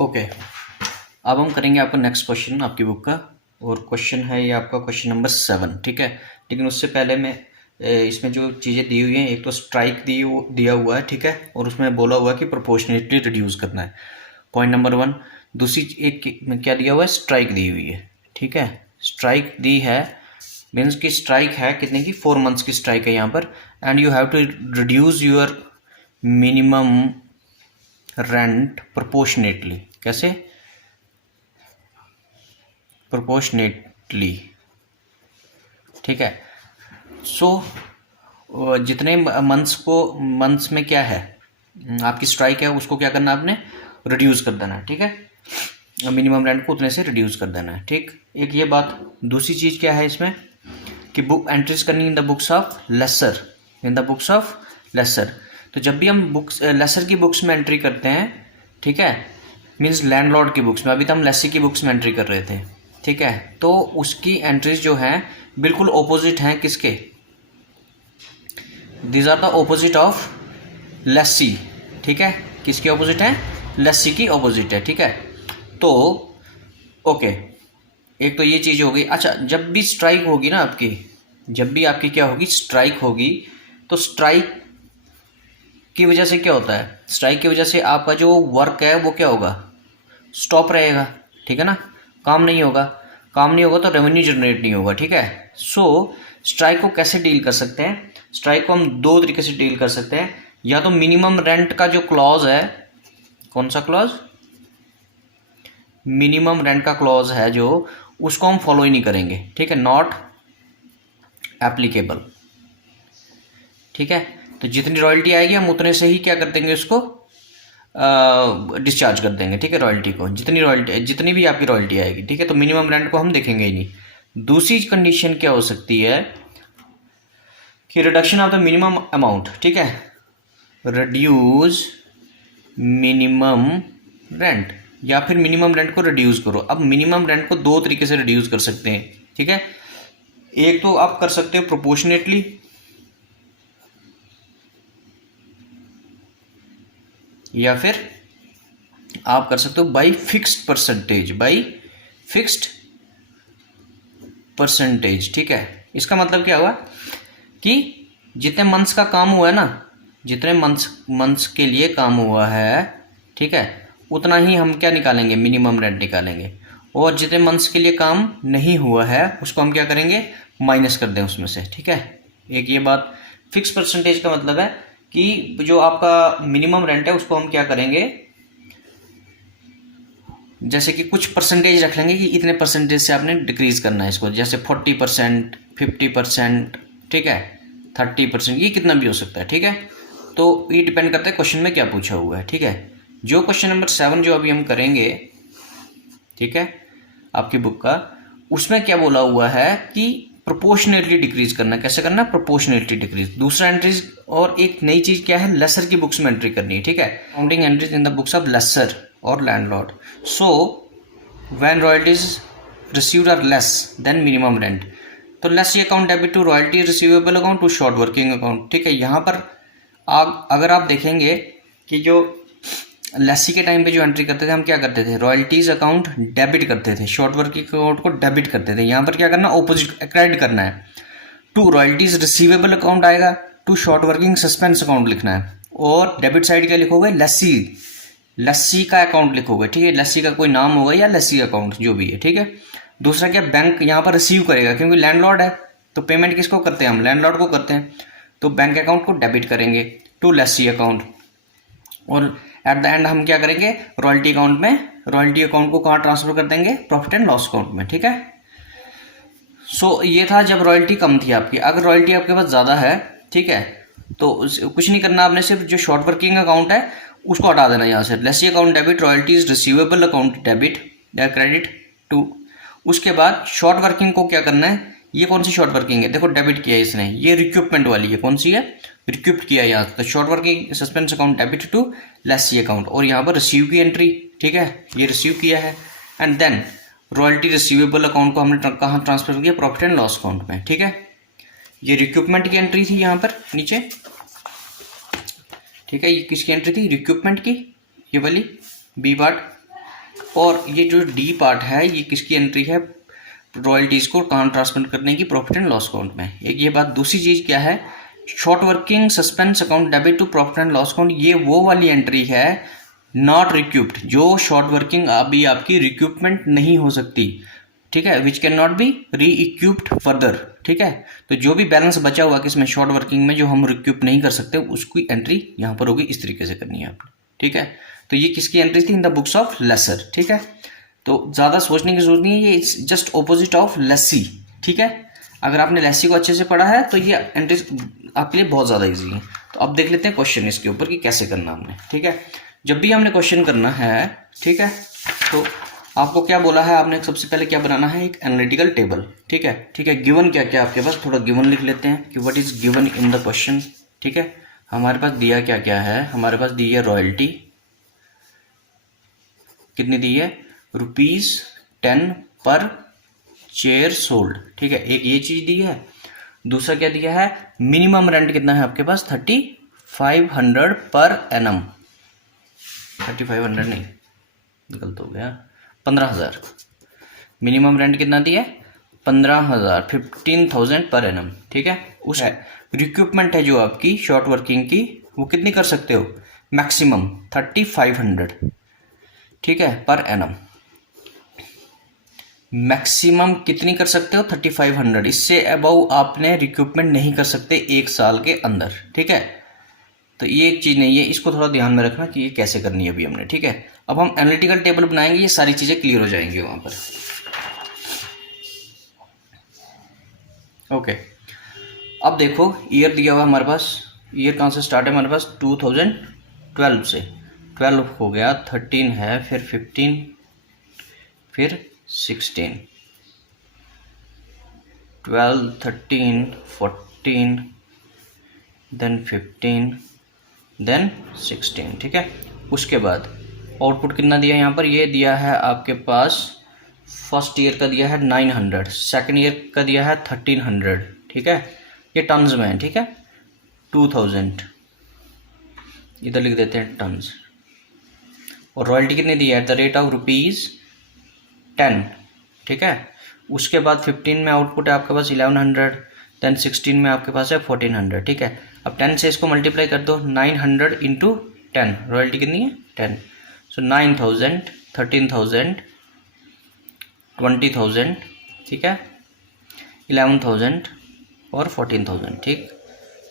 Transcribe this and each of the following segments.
Okay, अब हम करेंगे आपका नेक्स्ट क्वेश्चन आपकी बुक का, और क्वेश्चन है ये आपका क्वेश्चन नंबर 7, ठीक है। लेकिन उससे पहले मैं इसमें जो चीज़ें दी हुई हैं, एक तो स्ट्राइक दिया हुआ है, ठीक है, और उसमें बोला हुआ है कि प्रोपोर्शनेटली रिड्यूस करना है, पॉइंट नंबर 1। दूसरी एक में क्या दिया हुआ है, स्ट्राइक दी हुई है, ठीक है। स्ट्राइक दी है मीन्स की स्ट्राइक है कितने की, 4 मंथ्स की स्ट्राइक है यहाँ पर, and you have to reduce your minimum rent proportionately. कैसे? प्रोपोर्शनेटली, ठीक है। सो जितने मंथ्स में क्या है आपकी स्ट्राइक है, उसको क्या करना है आपने, रिड्यूस कर देना है, ठीक है। मिनिमम रेंट को उतने से रिड्यूस कर देना है, ठीक। एक ये बात। दूसरी चीज़ क्या है इसमें कि बुक एंट्रीज करनी in the books of lessor, in the books of lessor. तो जब भी हम बुक्स लेसर की बुक्स में एंट्री करते हैं, ठीक है, मीन्स लैंडलॉर्ड की बुक्स में, अभी तो हम लेसी की बुक्स में एंट्री कर रहे थे, ठीक है, तो उसकी एंट्रीज जो हैं बिल्कुल ऑपोजिट हैं किसके, these are the opposite of lessee, ठीक है। किसके ऑपोजिट है, लेसी की ऑपोजिट है, ठीक है। तो ओके, एक तो ये चीज़ हो गई। अच्छा, जब भी स्ट्राइक होगी ना आपकी, जब भी आपकी क्या होगी, स्ट्राइक होगी, तो स्ट्राइक की वजह से क्या होता है, स्ट्राइक की वजह से आपका जो वर्क है वो क्या होगा, स्टॉप रहेगा, ठीक है ना, काम नहीं होगा। काम नहीं होगा तो रेवेन्यू जनरेट नहीं होगा, ठीक है। सो स्ट्राइक को कैसे डील कर सकते हैं, स्ट्राइक को हम 2 तरीके से डील कर सकते हैं। या तो मिनिमम रेंट का जो क्लॉज है, कौन सा क्लॉज, मिनिमम रेंट का क्लॉज है जो, उसको हम फॉलो ही नहीं करेंगे, ठीक है, नॉट एप्लीकेबल, ठीक है। तो जितनी रॉयल्टी आएगी हम उतने से ही क्या कर देंगे, उसको डिस्चार्ज कर देंगे, ठीक है, रॉयल्टी को, जितनी भी आपकी रॉयल्टी आएगी, ठीक है। तो मिनिमम रेंट को हम देखेंगे ही नहीं। दूसरी कंडीशन क्या हो सकती है कि reduction of the minimum amount, ठीक है, रिड्यूस मिनिमम रेंट, या फिर मिनिमम रेंट को रिड्यूस करो। अब मिनिमम रेंट को 2 तरीके से रिड्यूस कर सकते हैं, ठीक है। एक तो आप कर सकते हो प्रोपोर्शनेटली, या फिर आप कर सकते हो by fixed percentage, by fixed percentage, ठीक है। इसका मतलब क्या हुआ कि जितने मंथ्स का काम हुआ है ना, जितने मंथ्स के लिए काम हुआ है, ठीक है, उतना ही हम क्या निकालेंगे, मिनिमम रेंट निकालेंगे। और जितने मंथ्स के लिए काम नहीं हुआ है उसको हम क्या करेंगे, माइनस कर दें उसमें से, ठीक है। एक ये बात। फिक्स परसेंटेज का मतलब है कि जो आपका मिनिमम रेंट है उसको हम क्या करेंगे, जैसे कि कुछ परसेंटेज रख लेंगे कि इतने परसेंटेज से आपने डिक्रीज करना है इसको, जैसे 40%, 50%, ठीक है, 30%, ये कितना भी हो सकता है, ठीक है। तो ये डिपेंड करता है क्वेश्चन में क्या पूछा हुआ है, ठीक है। जो क्वेश्चन नंबर 7 जो अभी हम करेंगे, ठीक है, आपकी बुक का, उसमें क्या बोला हुआ है कि प्रोपोर्शनेटली डिक्रीज करना। कैसे करना, प्रोपोर्शनेटली डिक्रीज। दूसरा एंट्रीज, और एक नई चीज क्या है, लेसर की बुक्स में एंट्री करनी है, ठीक है, counting entries in the books of lessor और landlord. So when royalties received are less than minimum rent, तो lessee account debit to royalty receivable account to short working account, ठीक है। यहाँ पर अगर आप देखेंगे कि जो लेसी के टाइम पे जो एंट्री करते थे, हम क्या करते थे, रॉयल्टीज अकाउंट डेबिट करते थे, शॉर्ट वर्किंग अकाउंट को डेबिट करते थे। यहाँ पर क्या करना, ऑपोजिट क्रेडिट करना है, टू रॉयल्टीज रिसीवेबल अकाउंट आएगा, to short working suspense account लिखना है, और डेबिट साइड क्या लिखोगे, लस्सी का अकाउंट लिखोगे, ठीक है, लस्सी का कोई नाम होगा या लस्सी अकाउंट जो भी है, ठीक है। दूसरा क्या, बैंक यहाँ पर रिसीव करेगा, क्योंकि लैंडलॉर्ड है तो पेमेंट किसको करते हैं हम, लैंडलॉर्ड को करते हैं, तो बैंक अकाउंट को डेबिट करेंगे टू लस्सी अकाउंट। और एट द एंड हम क्या करेंगे, रॉयल्टी अकाउंट में, रॉयल्टी अकाउंट को कहाँ ट्रांसफर कर देंगे, प्रॉफिट एंड लॉस अकाउंट में, ठीक है। सो ये था जब रॉयल्टी कम थी आपकी। अगर रॉयल्टी आपके पास ज़्यादा है, ठीक है, तो कुछ नहीं करना आपने, सिर्फ जो शॉर्ट वर्किंग अकाउंट है उसको हटा देना यहाँ से, lessee account debit, royalties receivable account debit या क्रेडिट टू। उसके बाद शॉर्ट वर्किंग को क्या करना है, ये कौन सी शॉर्ट वर्किंग है, देखो डेबिट किया है इसने, ये रिक्यूपमेंट वाली है, कौन सी है, रिक्यूप्ट किया है यहाँ, तो short working suspense account debit to lessee account, और यहाँ पर रिसीव की एंट्री, ठीक है, ये रिसीव किया है, and then royalty receivable account को हमने कहाँ ट्रांसफर किया, प्रॉफिट एंड लॉस अकाउंट में, ठीक है। ये रिक्यूपमेंट की एंट्री थी यहाँ पर नीचे, ठीक है, ये किसकी एंट्री थी, रिक्यूपमेंट की, ये वाली बी पार्ट, और ये जो डी पार्ट है ये किसकी एंट्री है, रॉयल्टीज़ को कहाँ ट्रांसफर करने की, प्रॉफिट एंड लॉस अकाउंट में। एक ये बात। दूसरी चीज़ क्या है, short working suspense account debit to profit and loss account, ये वो वाली एंट्री है नॉट रिक्यूप्ड, जो शॉर्ट वर्किंग अभी आपकी रिक्यूपमेंट नहीं हो सकती, ठीक है, विच कैन नॉट बी री इक्यूप्ड फर्दर, ठीक है। तो जो भी बैलेंस बचा हुआ किसमें, शॉर्ट वर्किंग में, जो हम रिक्यूप नहीं कर सकते, उसकी एंट्री यहाँ पर होगी, इस तरीके से करनी है आपने, ठीक है। तो ये किसकी एंट्री थी, in the books of lessor, ठीक है। तो ज़्यादा सोचने की जरूरत नहीं है, ये जस्ट ऑपोजिट ऑफ लेसी, ठीक है। अगर आपने लेसी को अच्छे से पढ़ा है तो ये एंट्री आपके लिए बहुत ज़्यादा इजी है। तो अब देख लेते हैं क्वेश्चन इसके ऊपर कि कैसे करना हमने, ठीक है। जब भी हमने क्वेश्चन करना है, ठीक है, तो आपको क्या बोला है, आपने सबसे पहले क्या बनाना है, एक एनालिटिकल टेबल, ठीक है, ठीक है। गिवन क्या क्या आपके पास, थोड़ा गिवन लिख लेते हैं कि what is given in the question, ठीक है। हमारे पास दिया क्या क्या है, हमारे पास दी है रॉयल्टी, कितनी दी है, ₹10 पर चेयर सोल्ड, ठीक है, एक ये चीज दी है। दूसरा क्या दिया है, मिनिमम रेंट कितना है आपके पास, 3500 पर एनम, 3500 नहीं, गलत हो गया, 15,000। मिनिमम रेंट कितना दिया है, 15,000, 15,000 पर एनम, ठीक है। उस रिक्रूटमेंट है जो आपकी शॉर्ट वर्किंग की, वो कितनी कर सकते हो, मैक्सिमम 3500, ठीक है, पर एनम। मैक्सिमम कितनी कर सकते हो, 3500, इससे अबव आपने रिक्रूटमेंट नहीं कर सकते 1 साल के अंदर, ठीक है। तो ये एक चीज़ नहीं है, इसको थोड़ा ध्यान में रखना कि ये कैसे करनी है अभी हमने, ठीक है। अब हम एनालिटिकल टेबल बनाएंगे, ये सारी चीज़ें क्लियर हो जाएंगी वहाँ पर, ओके। अब देखो ईयर दिया हुआ हमारे पास, ईयर कहाँ से स्टार्ट है हमारे पास, 2012 से, 12 हो गया, 13 है, फिर 15, फिर 16, 12, 13, 14, देन 15, देन 16, ठीक है। उसके बाद आउटपुट कितना दिया है यहाँ पर, ये दिया है आपके पास, फर्स्ट ईयर का दिया है 900, सेकंड ईयर का दिया है 1300, ठीक है, ये टन्स में है, ठीक है। 2000 इधर लिख देते हैं टन्स, और रॉयल्टी कितनी दी है, एट द रेट ऑफ ₹10, ठीक है। उसके बाद 15 में आउटपुट है आपके पास 1100, देन 16 में आपके पास है 1400, ठीक है। अब 10 से इसको मल्टीप्लाई कर दो, 900 इंटू 10, रॉयल्टी कितनी है 10, सो 9000, 13,000, 20,000, ठीक है, 11,000 और 14,000, ठीक,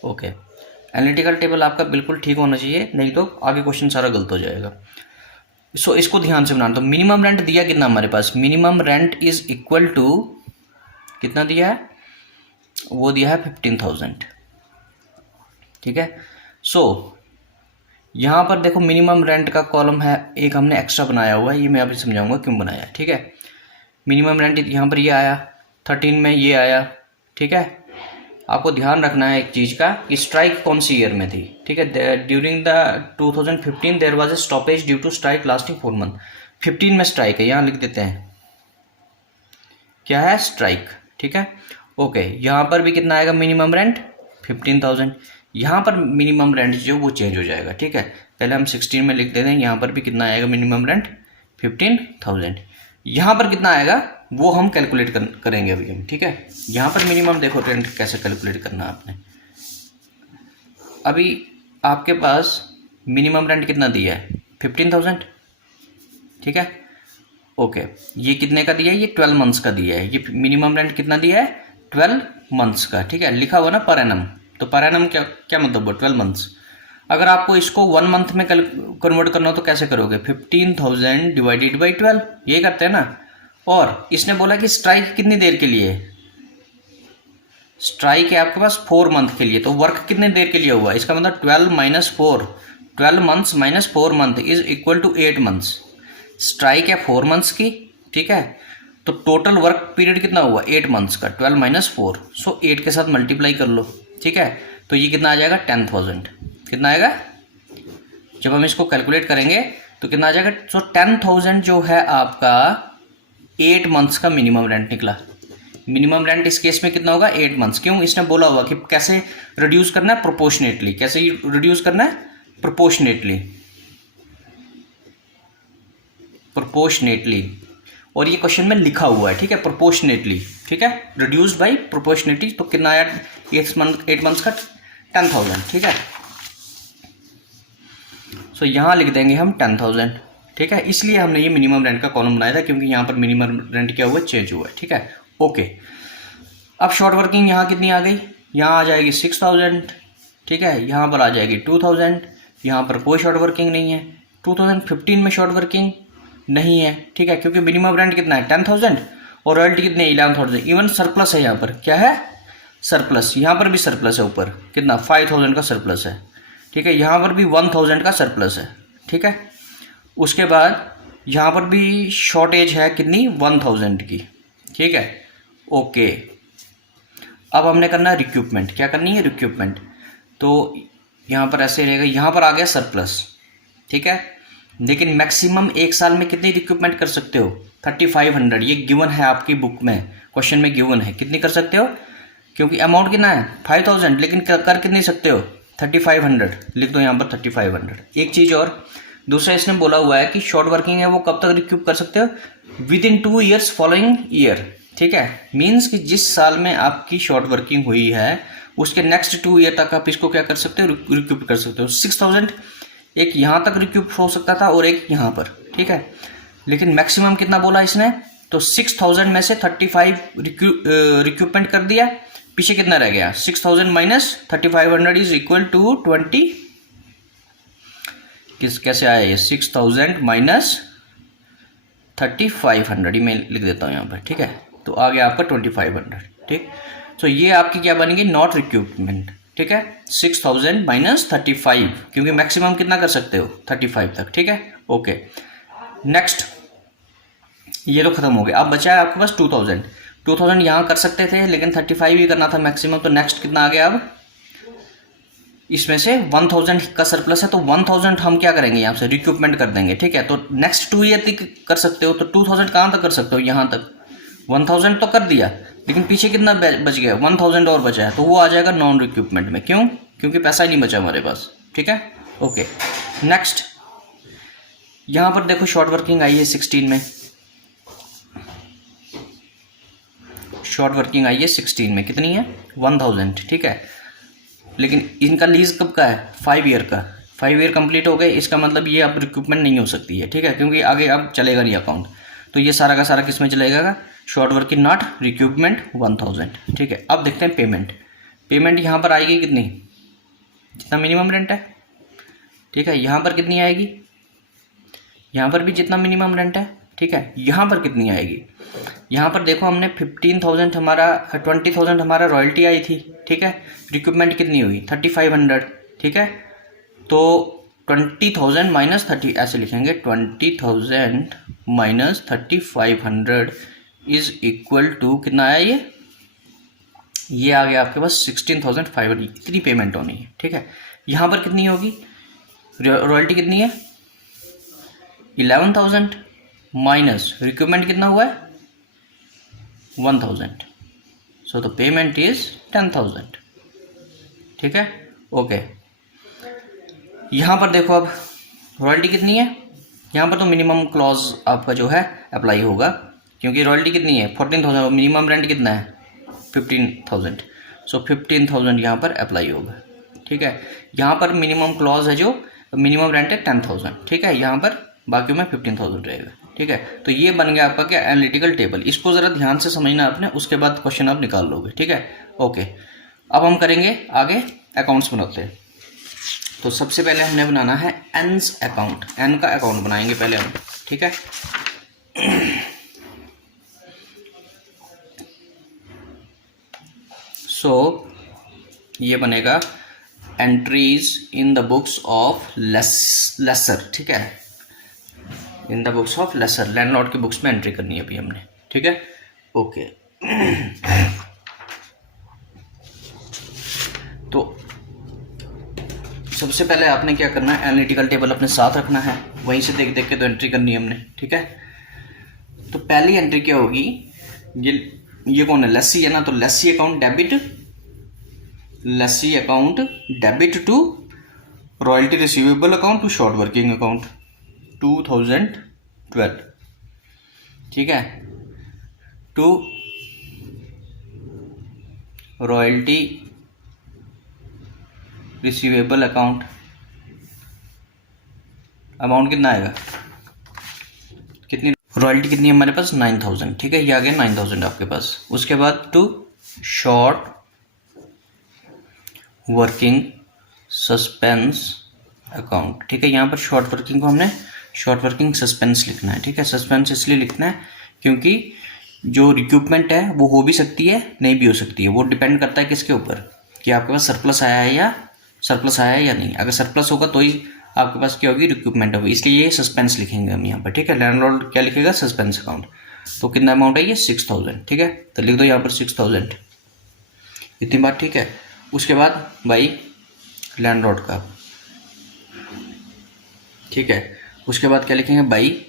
ओके। एनालिटिकल टेबल आपका बिल्कुल ठीक होना चाहिए, नहीं तो आगे क्वेश्चन सारा गलत हो जाएगा। सो इसको ध्यान से बनाना। तो मिनिमम रेंट दिया कितना हमारे पास, minimum rent is equal to कितना दिया है, वो दिया है 15,000, ठीक है। सो यहाँ पर देखो मिनिमम रेंट का कॉलम है, एक हमने एक्स्ट्रा बनाया हुआ है, ये मैं अभी समझाऊंगा क्यों बनाया, ठीक है। मिनिमम रेंट यहाँ पर ये आया, 13 में ये आया, ठीक है। आपको ध्यान रखना है एक चीज़ का कि स्ट्राइक कौन सी ईयर में थी, ठीक है। During the 2015 there was a stoppage due to strike lasting 4 month, 15 में स्ट्राइक है, यहाँ लिख देते हैं क्या है, स्ट्राइक, ठीक है, ओके। यहाँ पर भी कितना आएगा मिनिमम रेंट, 15,000। यहाँ पर मिनिमम रेंट जो वो चेंज हो जाएगा, ठीक है। पहले हम 16 में लिख देते हैं, यहाँ पर भी कितना आएगा मिनिमम रेंट, 15,000। यहाँ पर कितना आएगा वो हम कैलकुलेट करेंगे अभी हम, ठीक है। यहाँ पर मिनिमम देखो रेंट कैसे कैलकुलेट करना है आपने, अभी आपके पास मिनिमम रेंट कितना दिया है, 15,000, ठीक है, ओके। ये कितने का दिया है, ये 12 मंथ्स का दिया है, ये मिनिमम रेंट कितना दिया है, 12 मंथ्स का, ठीक है। लिखा हुआ ना पर एनम, तो पर एनम क्या क्या मतलब हुआ, 12 मंथ्स। अगर आपको इसको 1 मंथ में कन्वर्ट करना हो तो कैसे करोगे, 15,000 डिवाइडेड बाई 12, ये करते हैं ना। और इसने बोला कि स्ट्राइक कितनी देर के लिए, स्ट्राइक है आपके पास 4 मंथ के लिए, तो वर्क कितने देर के लिए हुआ, इसका मतलब 12 minus 4, 12 months minus 4 month is equal to 8 months. Strike है 4 मंथ्स की, ठीक है, तो टोटल वर्क पीरियड कितना हुआ 8 मंथ्स का, 12 माइनस 4, सो 8 के साथ मल्टीप्लाई कर लो, ठीक है। तो ये कितना आ जाएगा 10,000, कितना आएगा, जब हम इसको कैलकुलेट करेंगे तो कितना आ जाएगा, सो 10,000 जो है आपका 8 मंथ्स का मिनिमम रेंट निकला। मिनिमम रेंट इस केस में कितना होगा 8 मंथ्स, क्यों, इसने बोला हुआ कि कैसे रिड्यूस करना है, प्रोपोर्शनेटली, कैसे रिड्यूस करना है, प्रोपोर्शनेटली, प्रोपोर्शनेटली, और ये क्वेश्चन में लिखा हुआ है, ठीक है, प्रोपोर्शनेटली, ठीक है, रिड्यूस्ड बाई प्रोपोर्शनेटली, तो कितना आया 8 मंथ्स का 10,000, ठीक है। सो यहाँ लिख देंगे हम 10,000, ठीक है, इसलिए हमने ये मिनिमम रेंट का कॉलम बनाया था क्योंकि यहाँ पर मिनिमम रेंट क्या हुआ, चेंज हुआ है, ठीक है, ओके। अब शॉर्ट वर्किंग यहाँ कितनी आ गई, यहाँ आ जाएगी 6,000, ठीक है, यहाँ पर आ जाएगी 2,000, यहाँ पर कोई शॉर्ट वर्किंग नहीं है, 2015 में शॉर्ट वर्किंग नहीं है, ठीक है, क्योंकि मिनिमम रेंट कितना है 10,000 और रॉयल्टी कितनी है 11,000, इवन सरप्लस है यहाँ पर, क्या है सरप्लस, यहाँ पर भी सरप्लस है, ऊपर कितना 5,000 का सरप्लस है, ठीक है, यहाँ पर भी 1,000 का सरप्लस है, ठीक है। उसके बाद यहाँ पर भी शॉर्टेज है कितनी 1,000 की, ठीक है, ओके। अब हमने करना है रिक्यूपमेंट, क्या करनी है रिक्यूपमेंट, तो यहाँ पर ऐसे रहेगा, यहाँ पर आ गया सरप्लस, ठीक है, लेकिन मैक्सिमम एक साल में कितनी रिक्यूपमेंट कर सकते हो 3,500, ये गिवन है आपकी बुक में, क्वेश्चन में गिवन है, कितनी कर सकते हो, क्योंकि अमाउंट कितना है 5,000, लेकिन कर कितनी सकते हो 3,500, लिख दो यहाँ पर 3,500। एक चीज़ और, दूसरा इसने बोला हुआ है कि शॉर्ट वर्किंग है वो कब तक रिक्यूप कर सकते हो, with in 2 years following year, ठीक है, मीन्स कि जिस साल में आपकी शॉर्ट वर्किंग हुई है उसके नेक्स्ट 2 ईयर तक आप इसको क्या कर सकते हो, रिक्यूप कर सकते हो। 6,000 एक यहाँ तक रिक्यूप हो सकता था और एक यहाँ पर, ठीक है, लेकिन मैक्सिमम कितना बोला इसने, तो 6,000 में से 35 रिक्यूपमेंट कर दिया, पीछे कितना रह गया 6,000 माइनस 3,500 इज इक्वल टू 20, कैसे आया ये 6,000 माइनस 3,500, ही मैं लिख देता हूँ यहाँ पर, ठीक है, तो आ गया आपका 2,500, ठीक। तो ये आपकी क्या बनेगी नॉट रिक्यूपमेंट, ठीक है, 6,000 माइनस 35, क्योंकि मैक्सिमम कितना कर सकते हो 35 तक, ठीक है, ओके। नेक्स्ट, ये तो खत्म हो गया, अब बचा है आपके पास 2,000 यहाँ कर सकते थे लेकिन 35 ही करना था मैक्सिमम, तो नेक्स्ट कितना आ गया, अब इसमें से 1,000 का सरप्लस है, तो 1,000 हम क्या करेंगे यहाँ से रिक्यूपमेंट कर देंगे, ठीक है, तो नेक्स्ट 2 ईयर तक कर सकते हो, तो 2,000 कहाँ तक कर सकते हो, यहाँ तक 1,000 तो कर दिया, लेकिन पीछे कितना बच गया 1,000 और बचा है, तो वो आ जाएगा नॉन रिक्यूपमेंट में, क्यों, क्योंकि पैसा ही नहीं बचा हमारे पास, ठीक है, ओके। नेक्स्ट, यहाँ पर देखो शॉर्ट वर्किंग आई है 16 में, शॉर्ट वर्किंग आई है 16 में, कितनी है 1,000, ठीक है, लेकिन इनका लीज कब का है 5 ईयर का, 5 ईयर कंप्लीट हो गए, इसका मतलब ये अब रिक्रूटमेंट नहीं हो सकती है, ठीक है, क्योंकि आगे अब चलेगा नहीं अकाउंट, तो ये सारा का सारा किस में चलेगा, शॉर्ट वर्किंग नॉट रिक्रूटमेंट 1,000, ठीक है। अब देखते हैं पेमेंट, पेमेंट यहाँ पर आएगी कितनी, जितना मिनिमम रेंट है, ठीक है, यहाँ पर कितनी आएगी, यहाँ पर भी जितना मिनिमम रेंट है, ठीक है, यहाँ पर कितनी आएगी, यहाँ पर देखो हमने 15,000 हमारा 20,000 हमारा रॉयल्टी आई थी, ठीक है, रिक्रूटमेंट कितनी हुई 3,500, ठीक है, तो 20,000 माइनस 30 ऐसे लिखेंगे, 20,000 माइनस 3,500 इज इक्वल टू कितना आया, ये आ गया आपके पास 16,500, इतनी पेमेंट होनी है, ठीक है। यहाँ पर कितनी होगी, रॉयल्टी कितनी है 11,000 माइनस रिक्रूटमेंट कितना हुआ है 1,000, सो द पेमेंट इज 10,000, ठीक है, ओके। यहाँ पर देखो अब रॉयल्टी कितनी है, यहाँ पर तो मिनिमम क्लॉज आपका जो है अप्लाई होगा, क्योंकि रॉयल्टी कितनी है 14,000, मिनिमम रेंट कितना है 15,000, सो 15,000 यहाँ पर अप्लाई होगा, ठीक है। यहाँ पर मिनिमम क्लॉज है जो मिनिमम रेंट है 10,000, ठीक है, यहाँ पर बाकी में 15,000 रहेगा, ठीक है। तो ये बन गया आपका क्या एनालिटिकल टेबल, इसको ज़रा ध्यान से समझना आपने, उसके बाद क्वेश्चन आप निकाल लोगे, ठीक है, ओके। अब हम करेंगे आगे अकाउंट्स बनाते हैं, तो सबसे पहले हमने बनाना है एन्स अकाउंट, एन का अकाउंट बनाएंगे पहले हम, ठीक है। सो ये बनेगा entries in the books of lessor, ठीक है, in the books of lessor, landlord की बुक्स में एंट्री करनी है अभी हमने, ठीक है, ओके। तो सबसे पहले आपने क्या करना है, एनालिटिकल टेबल अपने साथ रखना है, वहीं से देख देख के तो एंट्री करनी है हमने, ठीक है। तो पहली एंट्री क्या होगी, ये कौन है लेसी है ना, तो lessee account debit to royalty receivable account to short working account 2,000 12, ठीक है, to royalty receivable account, amount कितना आएगा, कितनी रॉयल्टी कितनी है हमारे पास 9000, ठीक है, ये आ गया 9000 आपके पास। उसके बाद to short working suspense account, ठीक है, यहाँ पर शॉर्ट वर्किंग को हमने शॉर्ट वर्किंग सस्पेंस लिखना है, ठीक है। सस्पेंस इसलिए लिखना है क्योंकि जो रिक्रूटमेंट है वो हो भी सकती है नहीं भी हो सकती है, वो डिपेंड करता है किसके ऊपर, कि आपके पास सरप्लस आया है या नहीं। अगर सरप्लस होगा तो ही आपके पास क्या होगी, रिक्रूटमेंट होगी, इसलिए ये सस्पेंस लिखेंगे हम यहाँ पर, ठीक है। लैंडलॉर्ड क्या लिखेगा, सस्पेंस अकाउंट। तो कितना अमाउंट है ये 6000, ठीक है, तो लिख दो यहाँ पर 6000, इतनी बात, ठीक है। उसके बाद बाई लैंडलॉर्ड का, ठीक है। उसके बाद क्या लिखेंगे, बाई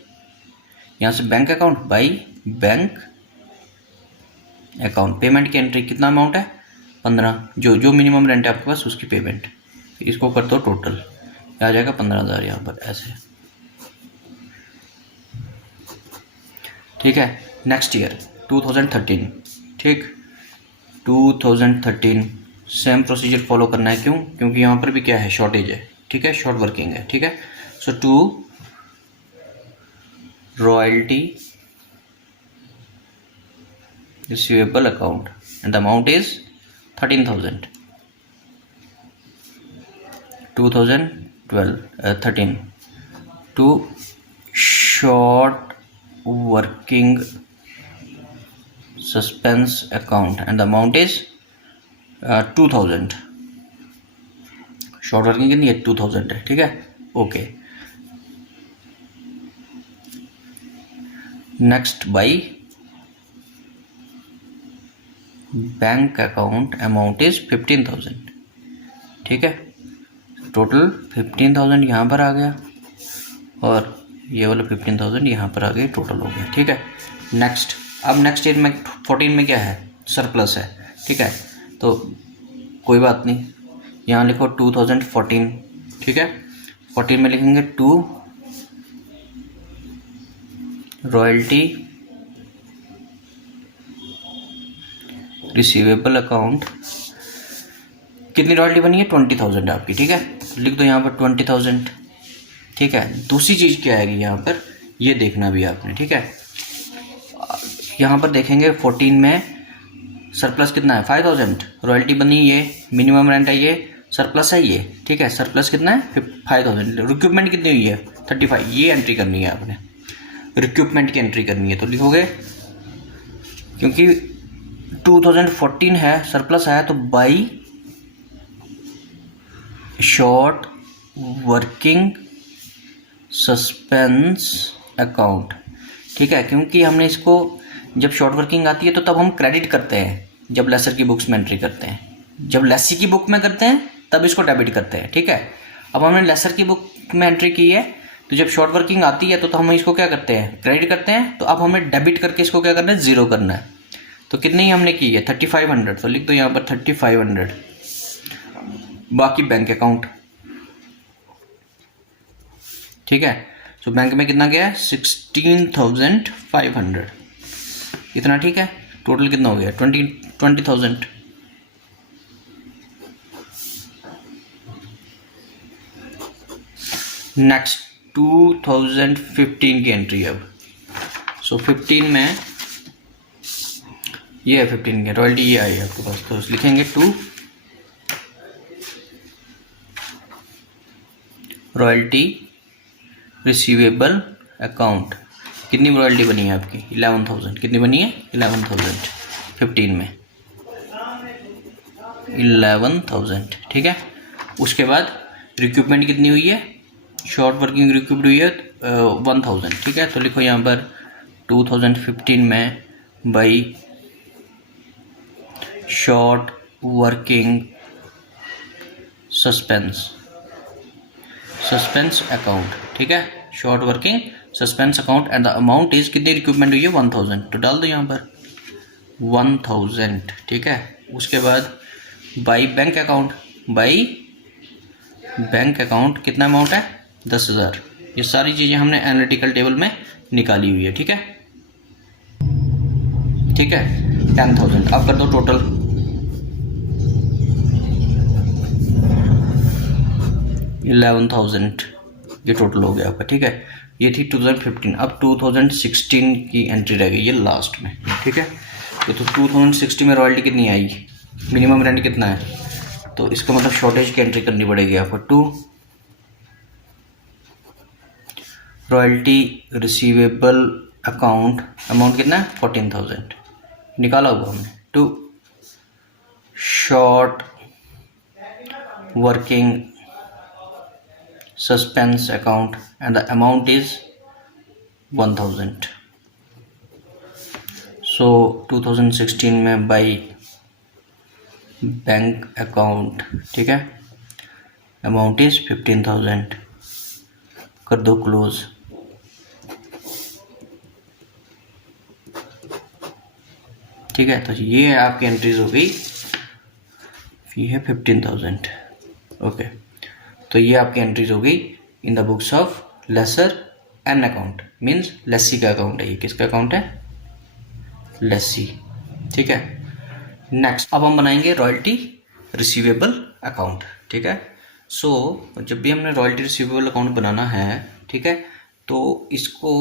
यहाँ से bank account, by bank account, payment की एंट्री, कितना अमाउंट है 15, जो मिनिमम रेंट है आपके पास उसकी पेमेंट, इसको कर दो टोटल, आ जाएगा 15000 यहाँ पर ऐसे, ठीक है। नेक्स्ट ईयर 2013, ठीक, 2013 सेम प्रोसीजर फॉलो करना है, क्यों, क्योंकि यहाँ पर भी क्या है, शॉर्टेज है, ठीक है, शॉर्ट वर्किंग है, ठीक है। So to royalty receivable account and the amount is 13000, 2013 to short working suspense account and the amount is 2000, short working कितनी है 2000 है, ठीक है, okay. Next by bank account amount is 15000, ठीक है, टोटल 15000 यहाँ पर आ गया और ये वाला 15000 यहाँ पर आ गया, टोटल हो गया, ठीक है। नेक्स्ट, अब नेक्स्ट ईयर में 14 में क्या है, सरप्लस है, ठीक है, तो कोई बात नहीं, यहाँ लिखो 2014, ठीक है, 14 में लिखेंगे टू रॉयल्टी रिसीवेबल अकाउंट, कितनी रॉयल्टी बनी है 20000 आपकी, ठीक है, लिख दो यहाँ पर 20000, ठीक है। दूसरी चीज़ क्या आएगी यहाँ पर, ये देखना भी आपने, ठीक है। यहाँ पर देखेंगे 14 में सरप्लस कितना है 5000, रॉयल्टी बनी ये, मिनिमम रेंट है ये, सरप्लस है ये, ठीक है, सरप्लस कितना है 5000, रिक्रूटमेंट कितनी हुई है 35, ये एंट्री करनी है आपने, रिक्रूटमेंट की एंट्री करनी है, तो लिखोगे क्योंकि 2014 है, सरप्लस आया, तो by short working suspense account, ठीक है, क्योंकि हमने इसको जब शॉर्ट वर्किंग आती है तो तब हम क्रेडिट करते हैं, जब लेसर की बुक्स में एंट्री करते हैं, जब लेसी की बुक में करते हैं तब इसको डेबिट करते हैं, ठीक है। अब हमने लेसर की बुक में एंट्री की है, तो जब शॉर्ट वर्किंग आती है तो हम इसको क्या करते हैं, क्रेडिट करते हैं, तो अब हमें डेबिट करके इसको क्या करना है, जीरो करना है। तो कितनी हमने की है 3500, तो लिख दो यहाँ पर 3500, बाकी बैंक अकाउंट, ठीक है। तो बैंक में कितना गया है 16500, इतना, ठीक है, टोटल कितना हो गया 20,000। नेक्स्ट 2015 की एंट्री अब, सो 15 में ये है 15 की रॉयल्टी, ये आई है आपके पास, तो लिखेंगे टू रॉयल्टी रिसीवेबल अकाउंट, कितनी रॉयल्टी बनी है आपकी 11,000, कितनी बनी है 11,000, 15 में 11,000, ठीक है। उसके बाद रिक्रूटमेंट कितनी हुई है, शॉर्ट वर्किंग रिक्रूट हुई है 1000, ठीक है, तो लिखो यहाँ पर 2015 में by short working suspense account, ठीक है, short working suspense account and the amount is, कितनी रिक्रूटमेंट हुई है 1000, तो डाल दो यहाँ पर 1000, ठीक है। उसके बाद बाई बैंक अकाउंट, कितना अमाउंट है 10,000, ये सारी चीज़ें हमने एनालिटिकल टेबल में निकाली हुई है। ठीक है, ठीक है। 10,000 अब कर दो टोटल, 11,000 ये टोटल हो गया आपका। ठीक है, ये थी 2015। अब 2016 की एंट्री रह गई ये लास्ट में। ठीक है, तो 2060 में रॉयल्टी कितनी आई, मिनिमम रेंट कितना है, तो इसका मतलब शॉर्टेज की एंट्री करनी पड़ेगी आपको। To royalty receivable account, amount कितना है 14,000 निकाला हुआ हमने। To short working suspense account and the amount is 1,000। So 2016 में बाई बैंक अकाउंट, ठीक है, अमाउंट इज 15,000। कर दो क्लोज। ठीक है, तो ये आपकी एंट्रीज हो गई, ये है 15,000। ओके, तो ये आपकी एंट्रीज हो गई in the books of lessor N account, means lessee का अकाउंट है। ये किसका अकाउंट है, लेसी। ठीक है, नेक्स्ट अब हम बनाएंगे रॉयल्टी रिसीवेबल अकाउंट। ठीक है, सो जब भी हमने रॉयल्टी रिसीवेबल अकाउंट बनाना है, ठीक है, तो इसको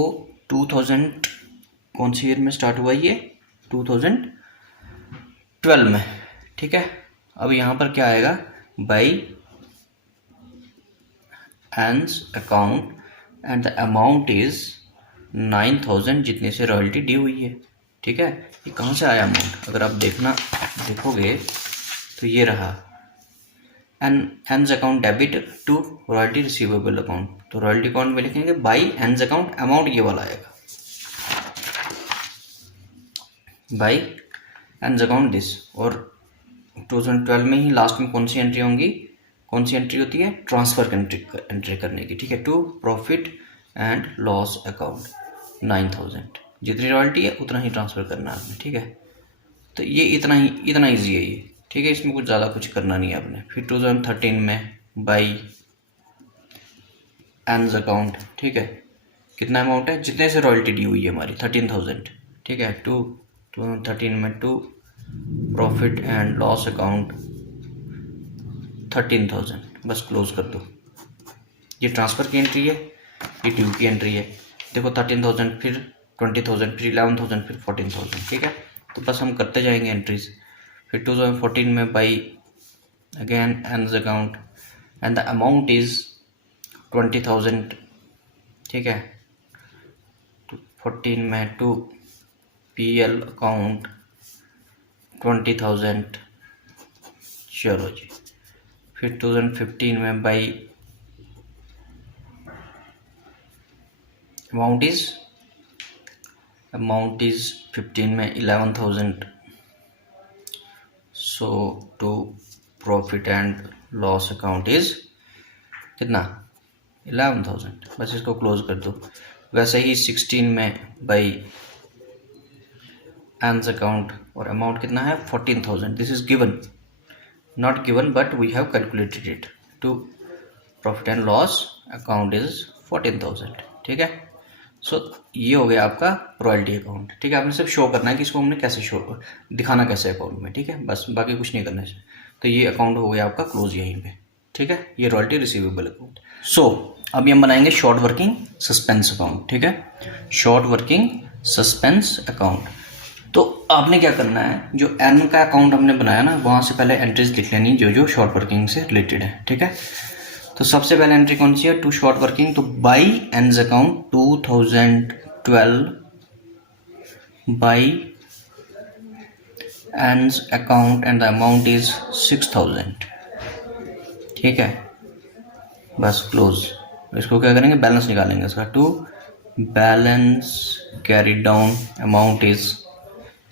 2000 कौन सी ईयर में स्टार्ट हुआ, ये 2012 में। ठीक है, अब यहाँ पर क्या आएगा, by एंस account and the amount is 9,000 जितने से रॉयल्टी डी हुई है। ठीक है, ये कहाँ से आया अमाउंट, अगर आप देखोगे तो ये रहा एंस account debit to royalty receivable account. तो रॉयल्टी अकाउंट में लिखेंगे बाई एंस अकाउंट, अमाउंट ये वाला आएगा, बाई एंस अकाउंट दिस। और 2012 में ही लास्ट में कौन सी एंट्री होंगी, कौन सी एंट्री होती है, ट्रांसफर एंट्री करने की। ठीक है, to profit and loss account 9,000, जितनी रॉयल्टी है उतना ही ट्रांसफ़र करना है आपने। ठीक है, तो ये इतना ईजी है ये। ठीक है, इसमें कुछ ज़्यादा कुछ करना नहीं है आपने। फिर 2013 में बाई एंस अकाउंट, ठीक है, कितना अमाउंट है, जितने से रॉयल्टी डी हुई है हमारी 13,000। ठीक है, 2013 में to profit and loss account 13,000, बस क्लोज कर दो। ये ट्रांसफ़र की एंट्री है, ये ड्यू की एंट्री है। देखो 13,000, फिर 20,000, फिर 11,000, फिर 14,000। ठीक है, तो बस हम करते जाएंगे एंट्रीज। फिर 2014 में बाई अगेन एंस account and the amount is 20,000। ठीक है, 14 में टू PL अकाउंट 20,000। चलो जी, फिर 2015 में बाई अमाउंट इज 15 में 11,000। So to profit and loss account is कितना, 11,000, बस इसको क्लोज कर दो। वैसे ही 16 में बाई एंस अकाउंट और अमाउंट कितना है 14,000। This is given, not given but we have calculated it. To profit and loss account is 14,000। ठीक है, सो ये हो गया आपका रॉयल्टी अकाउंट। ठीक है, आपने सिर्फ शो करना है कि इसको हमने कैसे शो दिखाना कैसे अकाउंट में। ठीक है, बस बाकी कुछ नहीं करना है। तो ये अकाउंट हो गया आपका क्लोज यहीं पे। ठीक है, ये रॉयल्टी रिसीवेबल अकाउंट। सो अभी हम बनाएंगे शॉर्ट वर्किंग सस्पेंस अकाउंट। ठीक है, शॉर्ट वर्किंग सस्पेंस अकाउंट। तो आपने क्या करना है, जो एन का अकाउंट हमने बनाया ना, वहाँ से पहले एंट्रीज लिख लेनी जो जो शॉर्ट वर्किंग से रिलेटेड है। ठीक है, तो सबसे पहले एंट्री कौन सी है, टू शॉर्ट वर्किंग। तो by एंस account 2012 by एंस account and the amount is 6,000। ठीक है, बस क्लोज। इसको क्या करेंगे, बैलेंस निकालेंगे इसका। To balance carry down amount is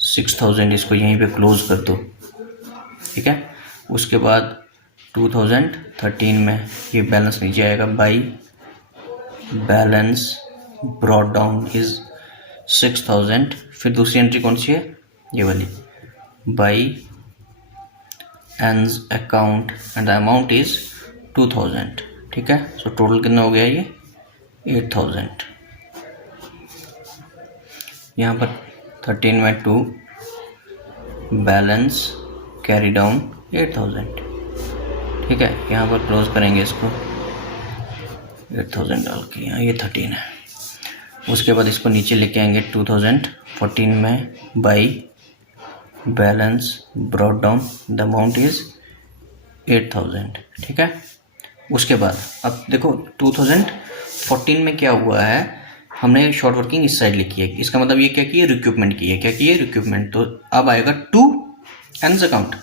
6,000, इसको यहीं पे क्लोज कर दो। ठीक है, उसके बाद 2013 में ये बैलेंस नीचे आएगा, by balance brought down is 6,000। फिर दूसरी एंट्री कौन सी है, ये वाली, by एंस account and the amount is 2,000। ठीक है, सो टोटल कितना हो गया, ये 8,000। यहाँ पर 13 में 2 बैलेंस कैरी डाउन 8,000। ठीक है, यहाँ पर क्लोज करेंगे इसको 8,000 डाल के, यहाँ ये 13 है। उसके बाद इसको नीचे लेके आएंगे 2014 में by balance brought down the amount is 8,000। ठीक है, उसके बाद अब देखो 2014 में क्या हुआ है, हमने शॉर्ट वर्किंग इस साइड लिखी है, इसका मतलब ये क्या किया, रिक्यूपमेंट की है। क्या किया, रिक्यूपमेंट। तो अब आएगा to N account,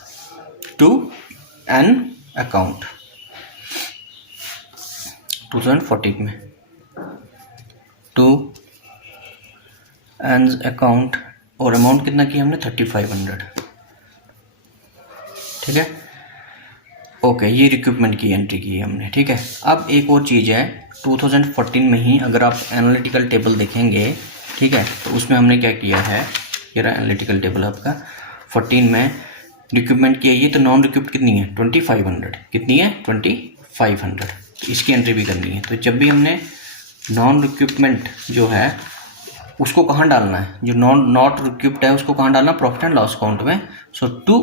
to N account 2014 में टू एन अकाउंट, और अमाउंट कितना किया हमने 3500। ठीक है, ओके, ये रिक्रूटमेंट की एंट्री की है हमने। ठीक है, अब एक और चीज़ है 2014 में ही अगर आप एनालिटिकल टेबल देखेंगे, ठीक है, तो उसमें हमने क्या किया है, ये रहा एनालिटिकल टेबल आपका 14 में रिक्रूटमेंट किया। ये तो नॉन रिक्रूट कितनी है 2500, कितनी है 2500, तो इसकी एंट्री भी करनी है। तो जब भी हमने नॉन रिक्रूटमेंट जो है उसको कहाँ डालना है, जो नॉट रिक्रूप्ड है उसको कहाँ डालना, प्रॉफिट एंड लॉस अकाउंट में। So to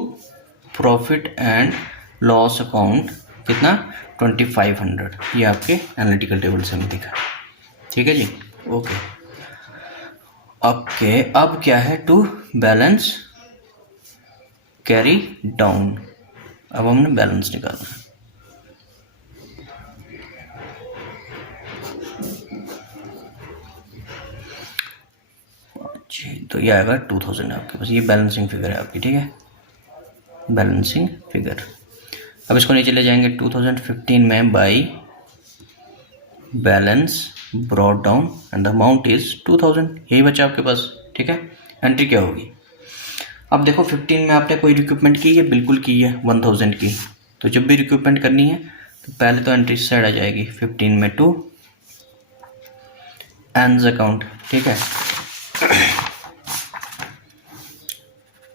profit and loss account कितना 2500, ये आपके एनालिटिकल टेबल से हमें दिखा। ठीक है जी, ओके ओके। अब क्या है, टू बैलेंस कैरी डाउन, अब हमने बैलेंस निकालना है। तो ये आएगा 2000 आपके पास, ये बैलेंसिंग फिगर है आपकी। ठीक है, बैलेंसिंग फिगर। अब इसको नीचे ले जाएंगे 2015 में by balance brought down and the amount is 2000, यही बचा आपके पास। ठीक है, एंट्री क्या होगी, अब देखो 15 में आपने कोई रिक्रूटमेंट की है, बिल्कुल की है 1000 की। तो जब भी रिक्रूटमेंट करनी है तो पहले तो एंट्री साइड आ जाएगी 15 में टू एंड अकाउंट। ठीक है,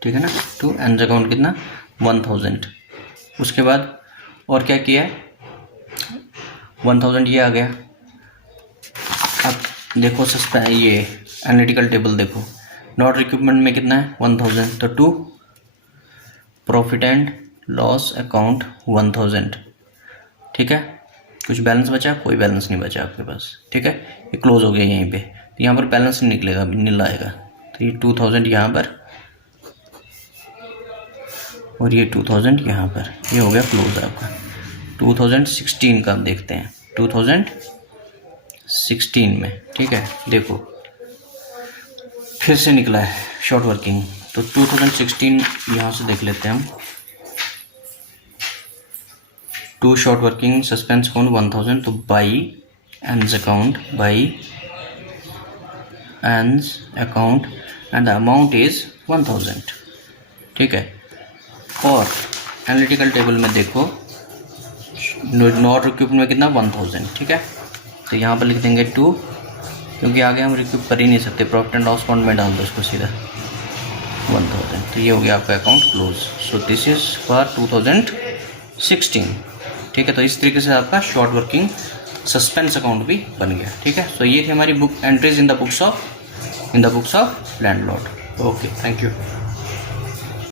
ठीक है ना, टू एंड अकाउंट कितना 1000। उसके बाद और क्या किया है 1000 ये आ गया। अब देखो ये एनालिटिकल टेबल देखो, नॉट रिक्रूटमेंट में कितना है 1000, तो to profit and loss account 1000। ठीक है, कुछ बैलेंस बचा, कोई बैलेंस नहीं बचा आपके पास। ठीक है, ये क्लोज हो गया यहीं पे, तो यहाँ पर बैलेंस नहीं निकलेगा, नीला आएगा। तो ये 2000 यहाँ पर और ये 2000 यहाँ पर, ये हो गया क्लोज आपका। 2016 का आप देखते हैं 2016 में। ठीक है, देखो फिर से निकला है शॉर्ट वर्किंग, तो 2016 यहाँ से देख लेते हैं हम। To short working suspense account 1000, तो by N account, by N account and the amount is 1000। ठीक है, और एनालिटिकल टेबल में देखो नॉट रिक्यूप में कितना 1000। ठीक है, तो यहाँ पर लिख देंगे 2, क्योंकि आगे हम रिक्यूप कर ही नहीं सकते, प्रॉफिट एंड लॉस अकाउंट में डाल दो उसको सीधा 1000। तो ये हो गया आपका account close. So this is for 2016। ठीक है, तो इस तरीके से आपका शॉर्ट वर्किंग सस्पेंस अकाउंट भी बन गया। ठीक है, तो ये थी हमारी book entries in the books of landlord. Okay, thank you.